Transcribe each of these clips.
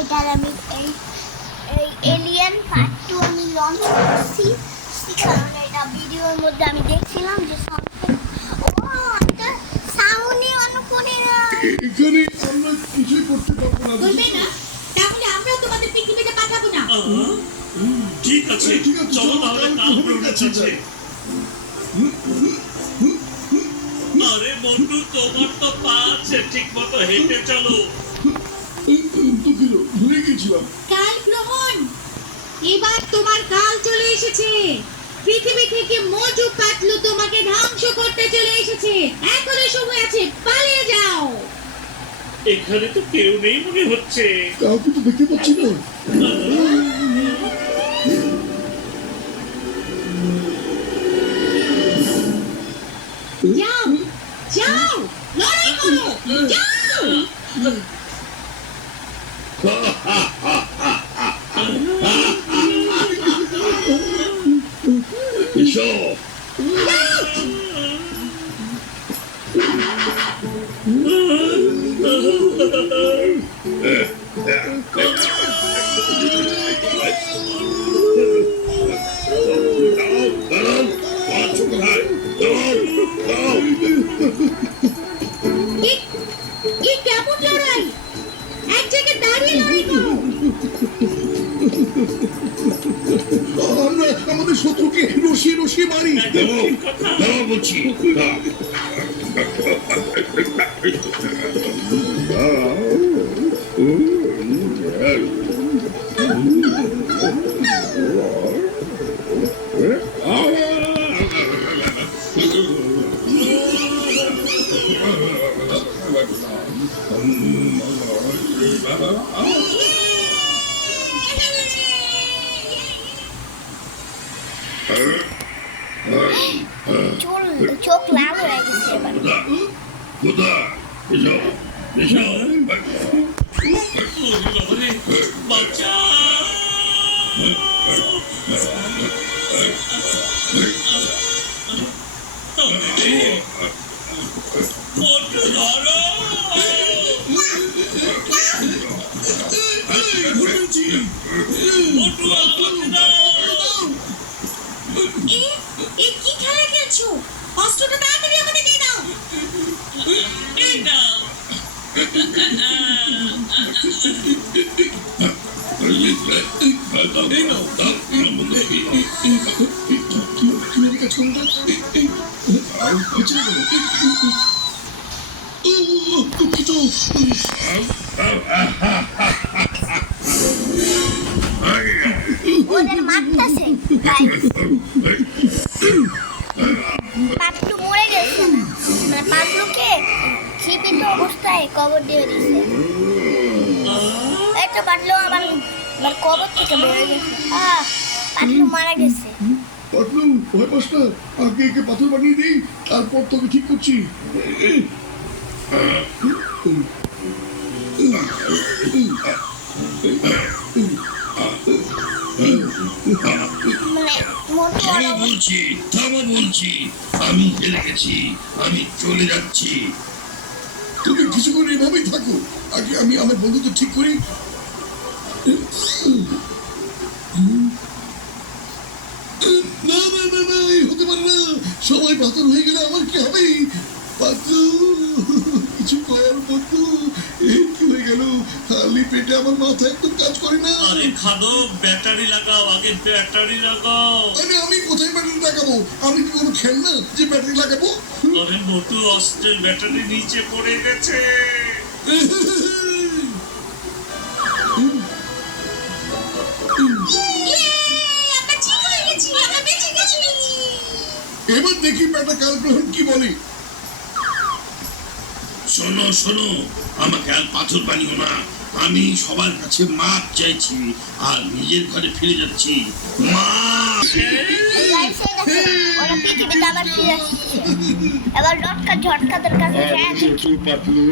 এটার আমি এই এই এলিয়েন পার্ট 2 আমি লঞ্চ করছি, কারণ এটা ভিডিওর মধ্যে আমি দেখছিলাম যে সামথিং এটা সাউন্ডই অন করে না। এখানে আমরা কিছুই করতে পারবো না। বলবে না, তাহলে আমরা তোমাদের পৃথিবীতে পাঠাবো না। ঠিক আছে, চলো তাহলে কালপ্রভুর কাছে যাই। আরে বন্ধু, তোমার তো পা আছে, ঠিক মতো হেঁটে চলো। দুঃখিত, ভুলে গেছিলাম। কাল গ্রহণ, এবার তোমার কাল চলে এসেছে। পৃথিবী থেকে মজু পাতলু তোমাকে ধ্বংস করতে চলে এসেছে। এখনো সময় আছে, পালিয়ে যাও। এখানে তো কেউ নেই মনে হচ্ছে। কাউকে তো দেখতে পাচ্ছি না। যাও যাও, লড়াই করো, যাও। এসো। কি কেমন লড়াই? এক জায়গায় দাঁড়িয়ে লড়াই করো। আমরা আমাদের শত্রুকে রসিয়ে রসিয়ে মারি। দাঁড়াও বলছি। চোখ লাল হয়ে গেছে এবার। এ কি খেলা খেলছো? অস্ত্রটা তাড়াতাড়ি আমাকে দিয়ে দাও। ওদের মারতেছে, পাতলু মরে গেছে না, মানে পাতলুকে জীবিত অবস্থায় কবর দিয়ে দিছে। এই তো পাতলু আবার কবর থেকে বের গেছে। পাতলু মারা গেছে। পাতলু, ভয় পাস না, আগে একে পাথর বানিয়ে দিই, তারপর তোকে ঠিক করছি। মানে বলছি আমি হেরে গেছি, আমি চলে যাচ্ছি। তুমি কিছুক্ষণ এভাবেই থাকো, আগে আমি আমার বন্ধুকে ঠিক করি। না না না না, এই হতে পারে না। সবাই পাথর হয়ে গেলে আমার কি হবে? পাতলু, কিছু কয়ার বন্ধু, এই কি হয়ে গেল? খালি পেটে আমার মাথা একদম কাজ করে না। আরে খাদক, ব্যাটারি লাগাও, আগে ব্যাটারি লাগাও। আমি কোথায় ব্যাটারি লাগাবো? আমি কি কোনো খেলনা যে ব্যাটারি লাগাবো? আরে মোটু, অস্ত্রের ব্যাটারি নিচে পড়ে গেছে। আমরা ঠিক হয়ে গেছি, আমরা বেঁচে গেছি। এবার দেখি বেটা কালগ্রহণ কি বলে। শোনো শোনো, আমাকে আর পাথর বানিও না। আমি সবার কাছে মাপ চাইছি আর নিজের ঘরে ফিরে যাচ্ছি। মা, ওরা পৃথিবীতে আবার ফিরে আসছে। এবার ঝটকাদের কাছে যায়। পাতলু,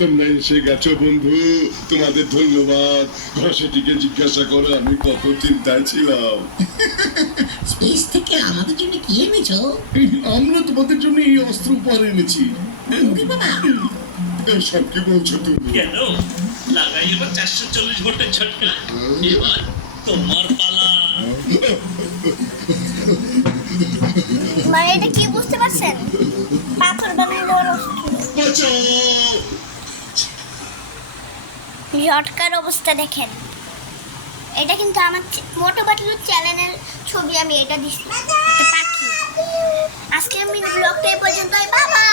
তোমরা এসে গেছো বন্ধু, তোমাদের ধন্যবাদ। সেটিকে জিজ্ঞাসা করো আমি কত চিন্তায় ছিলাম। স্পেস থেকে আমাদের জন্য কি এনেছো? আমরা তোমাদের জন্য এই অস্ত্র উপহার এনেছি। ওরে বাবা, সব কি বলছো তুমি? কেন? লাগাই এবার 440 ভোল্টের ঝটকা। এবার তোমার পালা। মানে এটা কি বুঝতে পারছেন? পাথর বানিয়ে দেওয়ার অস্ত্র। ঝটকার অবস্থা দেখেন। এটা কিন্তু আমার মোটো পাতলু চ্যানেলের ছবি, আমি এটা দিছি। একটা পাখি। আজকে আমি ব্লগটা এই পর্যন্তই, বাবা।